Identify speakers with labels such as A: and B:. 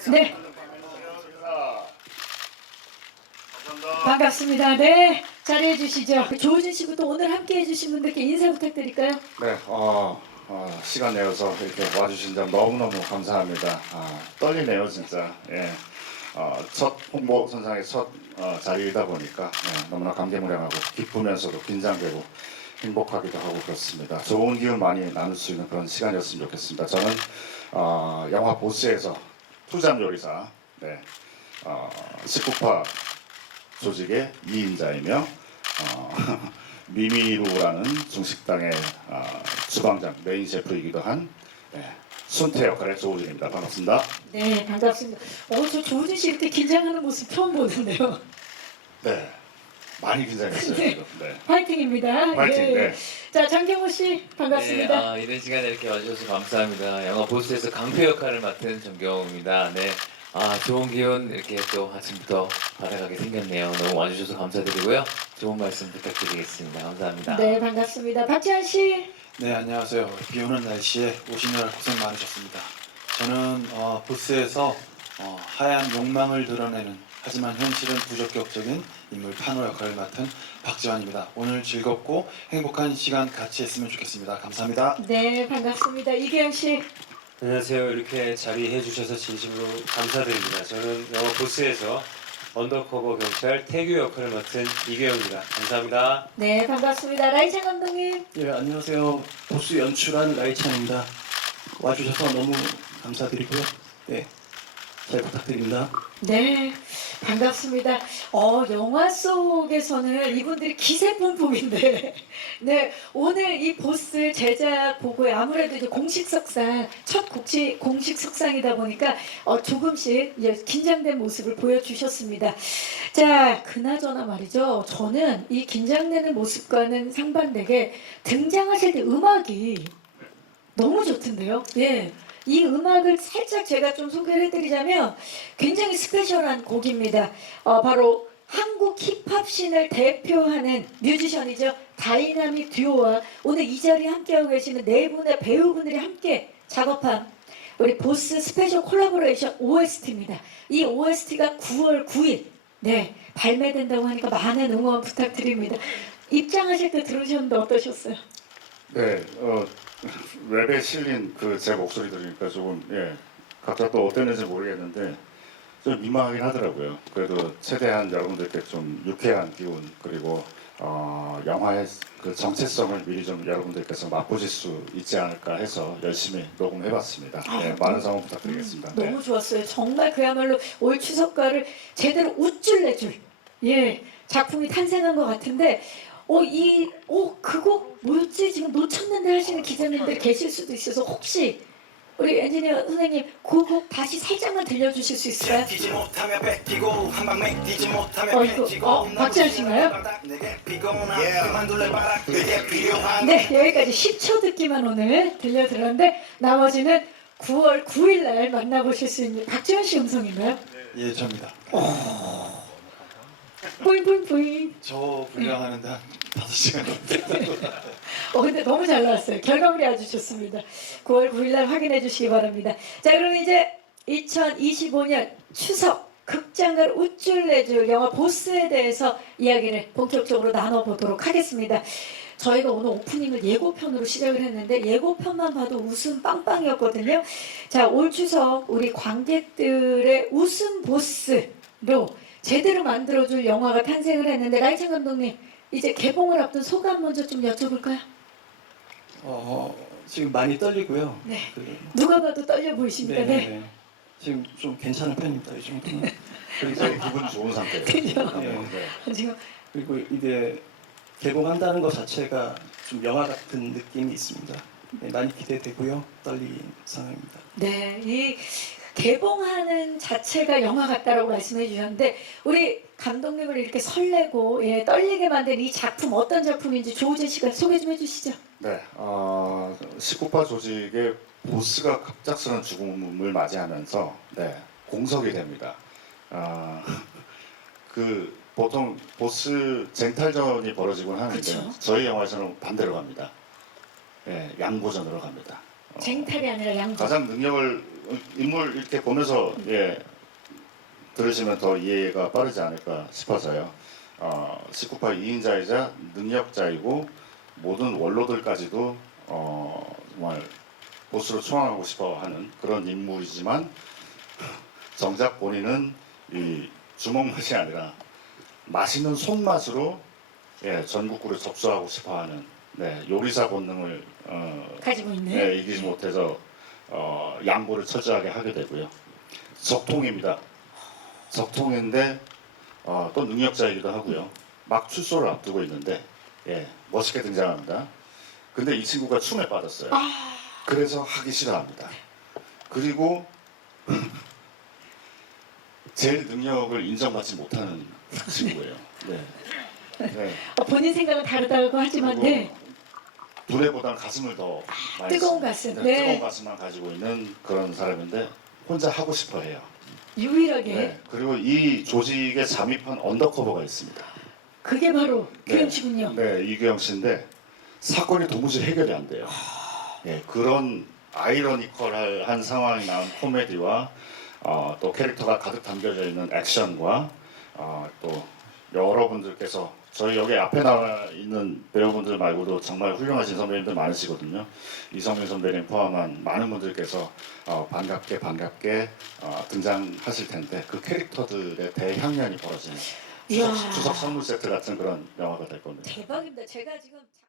A: 네. 반갑습니다. 네. 자리해 주시죠. 조우진 씨부터 오늘 함께 해주신 분들께 인사 부탁드릴까요?
B: 네, 시간 내어서 이렇게 와주신 점 너무너무 감사합니다. 떨리네요, 진짜. 예, 첫 홍보 선상의 첫 자리이다 보니까 너무나 감개무량하고 기쁘면서도 긴장되고 행복하기도 하고 그렇습니다. 좋은 기운 많이 나눌 수 있는 그런 시간이었으면 좋겠습니다. 저는 영화 보스에서 투잡 요리사, 19파 조직의 2인자이며 미미루라는 중식당의 주방장 메인 셰프이기도 한 순태 역할의 조우진입니다. 반갑습니다.
A: 네, 반갑습니다. 저 조우진 씨 이렇게 긴장하는 모습 처음 보는데요.
B: 네, 많이 긴장했어요.
A: 네.
B: 지금. 네.
A: 파이팅입니다.
B: 파이팅.
A: 예.
B: 네.
A: 자, 장경호 씨 반갑습니다.
C: 네, 이런 시간에 이렇게 와주셔서 감사합니다. 영화 보스에서 강표 역할을 맡은 정경호입니다. 네, 좋은 기운 이렇게 또 아침부터 받아가게 생겼네요. 너무 와주셔서 감사드리고요. 좋은 말씀 부탁드리겠습니다. 감사합니다.
A: 네, 반갑습니다. 박지한 씨.
D: 네, 안녕하세요. 비 오는 날씨에 오시느라 고생 많으셨습니다. 저는 보스에서 하얀 욕망을 드러내는 하지만 현실은 부적격적인 인물 판호 역할을 맡은 박지환입니다. 오늘 즐겁고 행복한 시간 같이 했으면 좋겠습니다. 감사합니다.
A: 네, 반갑습니다. 이계영 씨.
E: 안녕하세요. 이렇게 자리해 주셔서 진심으로 감사드립니다. 저는 영화 보스에서 언더커버 경찰 태규 역할을 맡은 이규영입니다. 감사합니다.
A: 네, 반갑습니다. 라이찬 감독님.
F: 예, 안녕하세요. 보스 연출한 라이찬입니다. 와주셔서 너무 감사드리고요. 예, 잘 부탁드립니다.
A: 네, 반갑습니다. 영화 속에서는 이분들이 기세품품인데, 네, 오늘 이 보스 제작 보고에 아무래도 이제 공식석상, 첫 공식석상이다 보니까 조금씩 이제 긴장된 모습을 보여주셨습니다. 자, 그나저나 말이죠. 저는 이 긴장되는 모습과는 상반되게 등장하실 때 음악이 너무 좋던데요. 예. 이 음악을 살짝 제가 좀 소개를 해드리자면 굉장히 스페셜한 곡입니다. 바로 한국 힙합 씬을 대표하는 뮤지션이죠. 다이나믹 듀오와 오늘 이 자리에 함께하고 계시는 네 분의 배우분들이 함께 작업한 우리 보스 스페셜 콜라보레이션 OST입니다. 이 OST가 9월 9일 발매된다고 하니까 많은 응원 부탁드립니다. 입장하실 때 들으셨는데 어떠셨어요?
B: 네, 랩에 실린 그 제 목소리 들으니까 조금 각자 또 어땠는지 모르겠는데 좀 민망하긴 하더라고요. 그래도 최대한 여러분들께 좀 유쾌한 기운 그리고 영화의 그 정체성을 미리 좀 여러분들께서 맛보실 수 있지 않을까 해서 열심히 녹음해봤습니다. 많은 사랑 부탁드리겠습니다.
A: 너무 좋았어요. 정말 그야말로 올 추석가를 제대로 우쭐 내줄 작품이 탄생한 것 같은데 그 곡 뭐였지? 지금 놓쳤는데 하시는 기자님들 계실 수도 있어서 혹시 우리 엔지니어 선생님 그 곡 다시 살짝만 들려주실 수 있을까요? 박지한 씨인가요? 네, 여기까지 10초 듣기만 오늘 들려드렸는데 나머지는 9월 9일 날 만나보실 수 있는 박지한 씨 음성인가요?
D: 예, 접니다.
A: 뿌잉뿌잉뿌잉.
D: 저 분량하는데 한 5시간 넘게.
A: 근데 너무 잘 나왔어요. 결과물이 아주 좋습니다. 9월 9일날 확인해 주시기 바랍니다. 자, 그럼 이제 2025년 추석 극장가를 우쭐 내줄 영화 보스에 대해서 이야기를 본격적으로 나눠보도록 하겠습니다. 저희가 오늘 오프닝을 예고편으로 시작을 했는데 예고편만 봐도 웃음 빵빵이었거든요. 자, 올 추석 우리 관객들의 웃음 보스로 제대로 만들어줄 영화가 탄생을 했는데 라이찬 감독님 이제 개봉을 앞둔 소감 먼저 좀 여쭤볼까요?
F: 지금 많이 떨리고요.
A: 네. 누가 봐도 떨려 보이십니다. 네.
F: 지금 좀 괜찮은 편입니다. 이 정도는.
B: 굉장히 기분 좋은 상태예요.
A: 그죠?
F: 네.
A: 지금
F: 그리고 이게 개봉한다는 것 자체가 좀 영화 같은 느낌이 있습니다. 네, 많이 기대되고요. 떨린 상황입니다.
A: 네, 이 개봉하는 자체가 영화 같다라고 말씀해 주셨는데 우리 감독님을 이렇게 설레고 떨리게 만든 이 작품 어떤 작품인지 조우진 씨가 소개 좀 해주시죠.
B: 네, 19파 조직의 보스가 갑작스러운 죽음을 맞이하면서 공석이 됩니다. 그 보통 보스 쟁탈전이 벌어지곤 하는데
A: 그쵸?
B: 저희 영화에서는 반대로 갑니다. 양보전으로 갑니다.
A: 쟁탈이 아니라 양보.
B: 가장 능력을 인물 이렇게 보면서 들으시면 더 이해가 빠르지 않을까 싶어서요. 19파 2인자이자 능력자이고 모든 원로들까지도 정말 보스로 초안하고 싶어하는 그런 인물이지만 정작 본인은 이 주먹 맛이 아니라 맛있는 손맛으로 전국구를 접수하고 싶어하는 요리사 본능을
A: 가지고 있는.
B: 이기지 못해서 양보를 철저하게 하게 되고요. 적통입니다. 적통인데 또 능력자이기도 하고요. 막 출소를 앞두고 있는데 멋있게 등장합니다. 근데 이 친구가 춤에 빠졌어요. 그래서 하기 싫어합니다. 그리고 제일 능력을 인정받지 못하는 친구예요.
A: 본인 생각은 다르다고 하지만 네.
B: 두뇌보다는 가슴을 더 많이
A: 뜨거운
B: 씁니다.
A: 가슴.
B: 뜨거운 가슴만 가지고 있는 그런 사람인데 혼자 하고 싶어해요.
A: 유일하게
B: 그리고 이 조직에 잠입한 언더커버가 있습니다.
A: 그게 바로 규영 씨군요.
B: 이규영 씨인데 사건이 도무지 해결이 안 돼요. 그런 아이러니컬한 상황이 나온 코미디와 또 캐릭터가 가득 담겨져 있는 액션과 또 여러분들께서 저희 여기 앞에 나와 있는 배우분들 말고도 정말 훌륭하신 선배님들 많으시거든요. 이성민 선배님 포함한 많은 분들께서 반갑게 등장하실 텐데 그 캐릭터들의 대향연이 벌어지는
A: 이야.
B: 추석 선물 세트 같은 그런 영화가 될 겁니다.
A: 대박입니다. 제가 지금